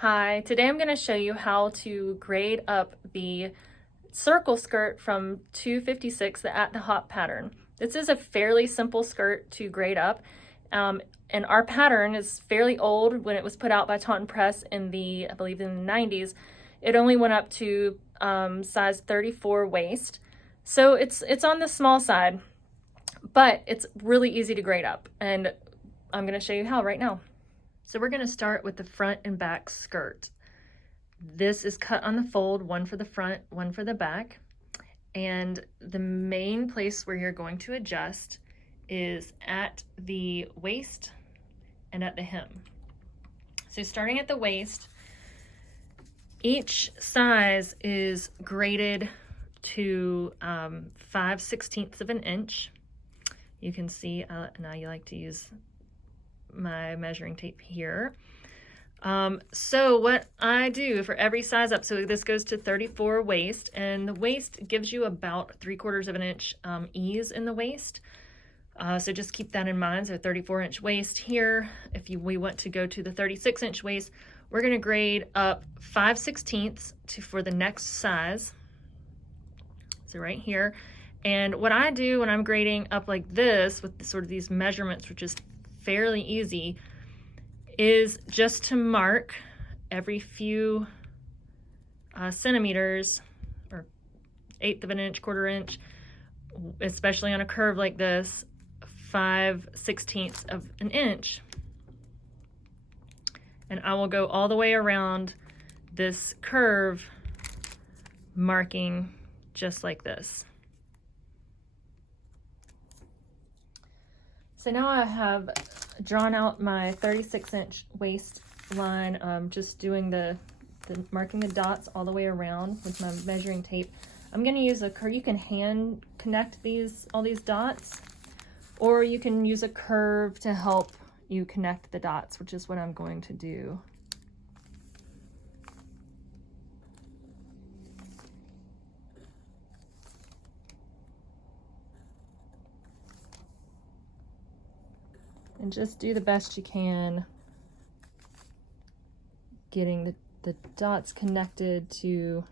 Hi, today I'm going to show you how to grade up the circle skirt from 256, the at the hop pattern. This is a fairly simple skirt to grade up, and our pattern is fairly old. When it was put out by Taunton Press in I believe in the 90s, it only went up to size 34 waist. So it's on the small side, but it's really easy to grade up, and I'm going to show you how right now. So we're going to start with the front and back skirt. This is cut on the fold, one for the front, one for the back. And the main place where you're going to adjust is at the waist and at the hem. So starting at the waist, each size is graded to 5/16 of an inch. You can see, now you like to use my measuring tape here. So what I do for every size up, so this goes to 34 waist, and the waist gives you about 3/4 of an inch ease in the waist. So just keep that in mind. So 34-inch waist here. If we want to go to the 36-inch waist, we're going to grade up 5/16 for the next size. So right here. And what I do when I'm grading up like this with sort of these measurements, which is fairly easy, is just to mark every few centimeters, or 1/8 of an inch, 1/4 inch, especially on a curve like this, 5/16 of an inch. And I will go all the way around this curve, marking just like this. So now I have drawn out my 36-inch waistline, just doing the marking the dots all the way around with my measuring tape. I'm going to use a curve. You can hand connect all these dots, or you can use a curve to help you connect the dots, which is what I'm going to do. And just do the best you can getting the dots connected to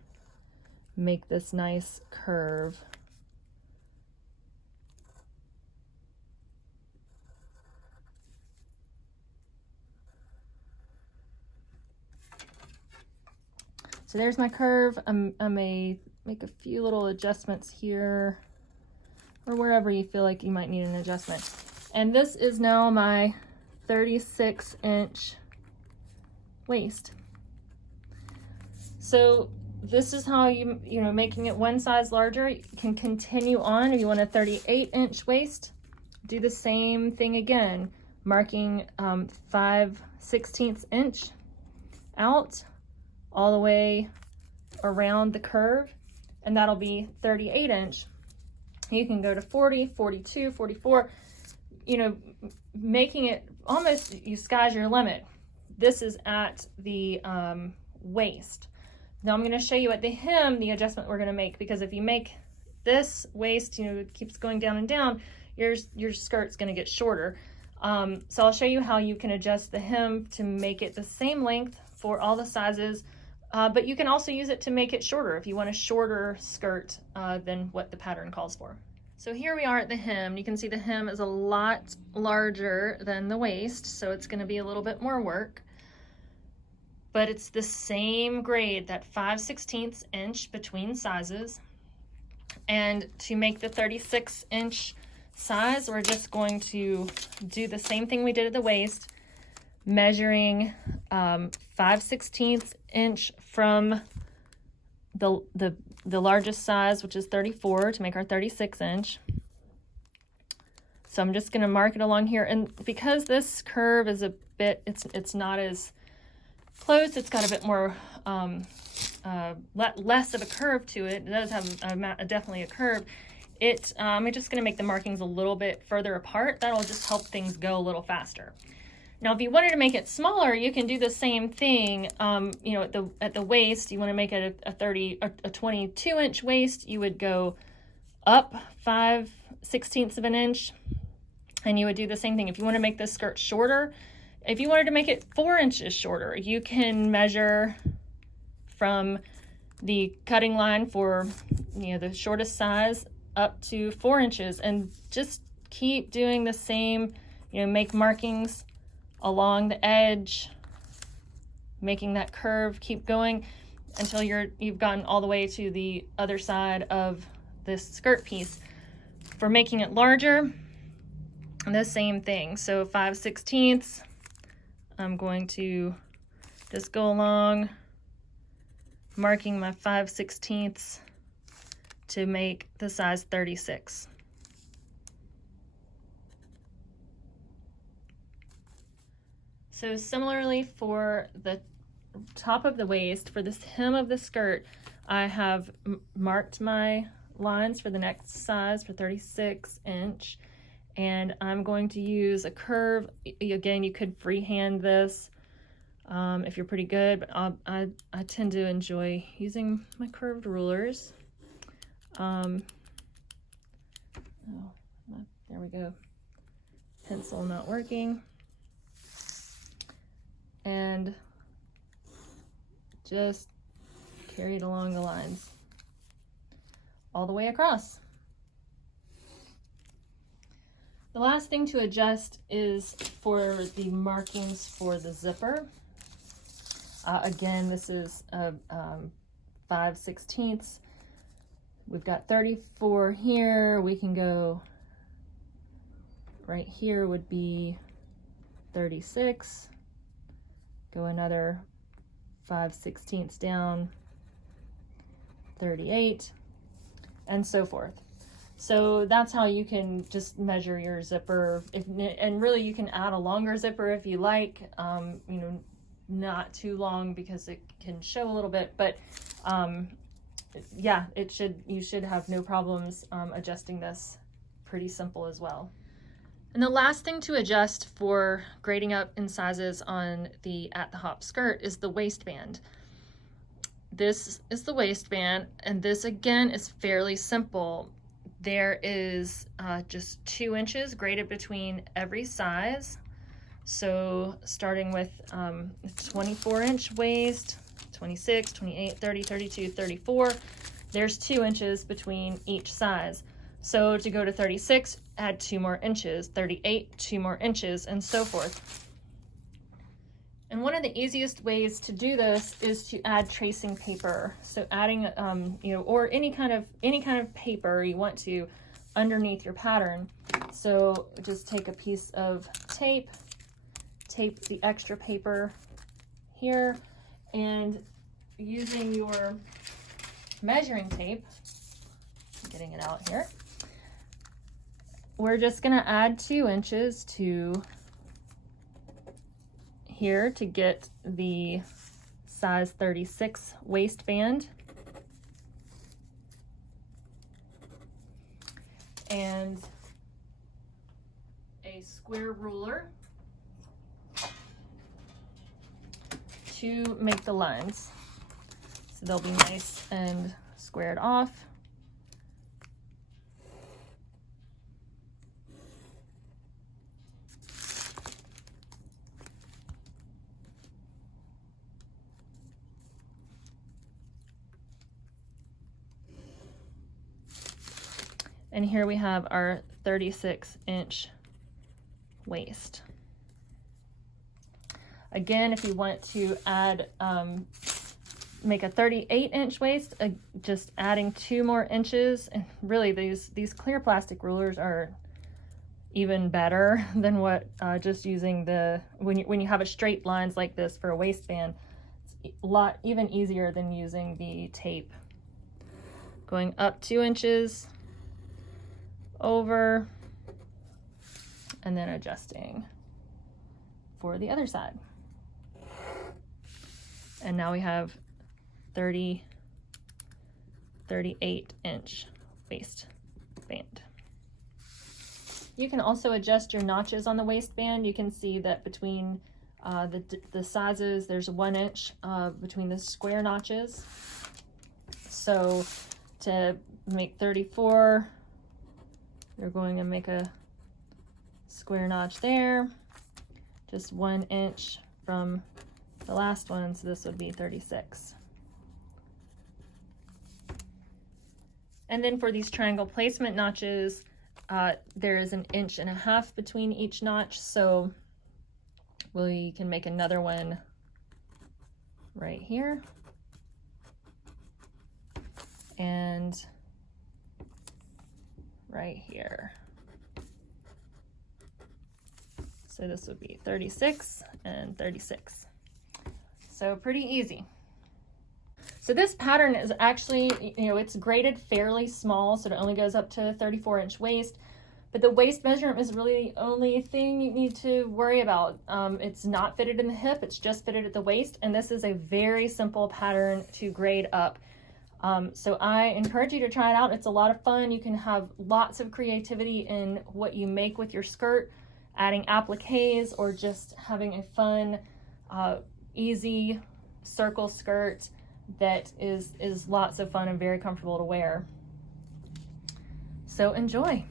make this nice curve. So there's my curve. I may make a few little adjustments here or wherever you feel like you might need an adjustment. And this is now my 36-inch waist. So this is how you know, making it one size larger. You can continue on. If you want a 38-inch waist, do the same thing again, marking 5/16 inch out all the way around the curve, and that'll be 38-inch. You can go to 40, 42, 44. You know, making it almost, sky's your limit. This is at the waist. Now I'm going to show you at the hem the adjustment we're going to make, because if you make this waist, you know, it keeps going down and down, your skirt's going to get shorter. So I'll show you how you can adjust the hem to make it the same length for all the sizes, but you can also use it to make it shorter if you want a shorter skirt than what the pattern calls for. So here we are at the hem. You can see the hem is a lot larger than the waist, so it's going to be a little bit more work. But it's the same grade, that 5/16 inch between sizes. And to make the 36-inch size, we're just going to do the same thing we did at the waist, measuring 5/16 inch from the largest size, which is 34, to make our 36-inch. So I'm just going to mark it along here, and because this curve is a bit, it's not as close, it's got a bit more less of a curve to it. It does have definitely a curve. I'm just going to make the markings a little bit further apart. That'll just help things go a little faster. Now, if you wanted to make it smaller, you can do the same thing. You know, at the waist, you want to make it a 22-inch waist. You would go up 5/16 of an inch, and you would do the same thing. If you want to make this skirt shorter, If you wanted to make it 4 inches shorter, you can measure from the cutting line for, you know, the shortest size up to 4 inches, and just keep doing the same, you know, make markings along the edge, making that curve, keep going until you've gotten all the way to the other side of this skirt piece. For making it larger, the same thing. So 5/16, I'm going to just go along, marking my 5/16 to make the size 36. So similarly for the top of the waist, for this hem of the skirt, I have marked my lines for the next size for 36 inch, and I'm going to use a curve. Again, you could freehand this if you're pretty good, but I tend to enjoy using my curved rulers. Oh, there we go. Pencil not working. And just carry it along the lines all the way across. The last thing to adjust is for the markings for the zipper. Again, this is a 5/16. We've got 34 here. We can go right here would be 36. Go another 5/16 down, 38, and so forth. So that's how you can just measure your zipper. And really you can add a longer zipper if you like, you know, not too long because it can show a little bit, but yeah, you should have no problems adjusting this. Pretty simple as well. And the last thing to adjust for grading up in sizes on the at the hop skirt is the waistband. This is the waistband, and this again is fairly simple. There is just 2 inches graded between every size. So starting with 24-inch waist, 26, 28, 30, 32, 34, there's 2 inches between each size. So to go to 36, add 2 more inches, 38, 2 more inches, and so forth. And one of the easiest ways to do this is to add tracing paper. So adding, you know, or any kind of paper you want to underneath your pattern. So just take a piece of tape the extra paper here, and using your measuring tape, getting it out here, we're just going to add 2 inches to here to get the size 36 waistband. And a square ruler to make the lines. So they'll be nice and squared off. And here we have our 36-inch waist. Again, if you want to add, make a 38-inch waist, just adding 2 more inches. And really, these clear plastic rulers are even better than what just using the, when you have a straight lines like this for a waistband, it's a lot even easier than using the tape. Going up 2 inches over, and then adjusting for the other side. And now we have 38-inch waistband. You can also adjust your notches on the waistband. You can see that between the sizes, there's 1 inch between the square notches. So to make 34, you're going to make a square notch there. just 1 inch from the last one, so this would be 36. And then for these triangle placement notches, there is 1.5 inches between each notch, so we can make another one right here, and right here. So this would be 36 and 36. So pretty easy. So this pattern is actually, you know, it's graded fairly small, so it only goes up to 34-inch waist, but the waist measurement is really the only thing you need to worry about. It's not fitted in the hip, it's just fitted at the waist, and this is a very simple pattern to grade up. So I encourage you to try it out. It's a lot of fun. You can have lots of creativity in what you make with your skirt, adding appliques or just having a fun, easy circle skirt that is lots of fun and very comfortable to wear. So enjoy.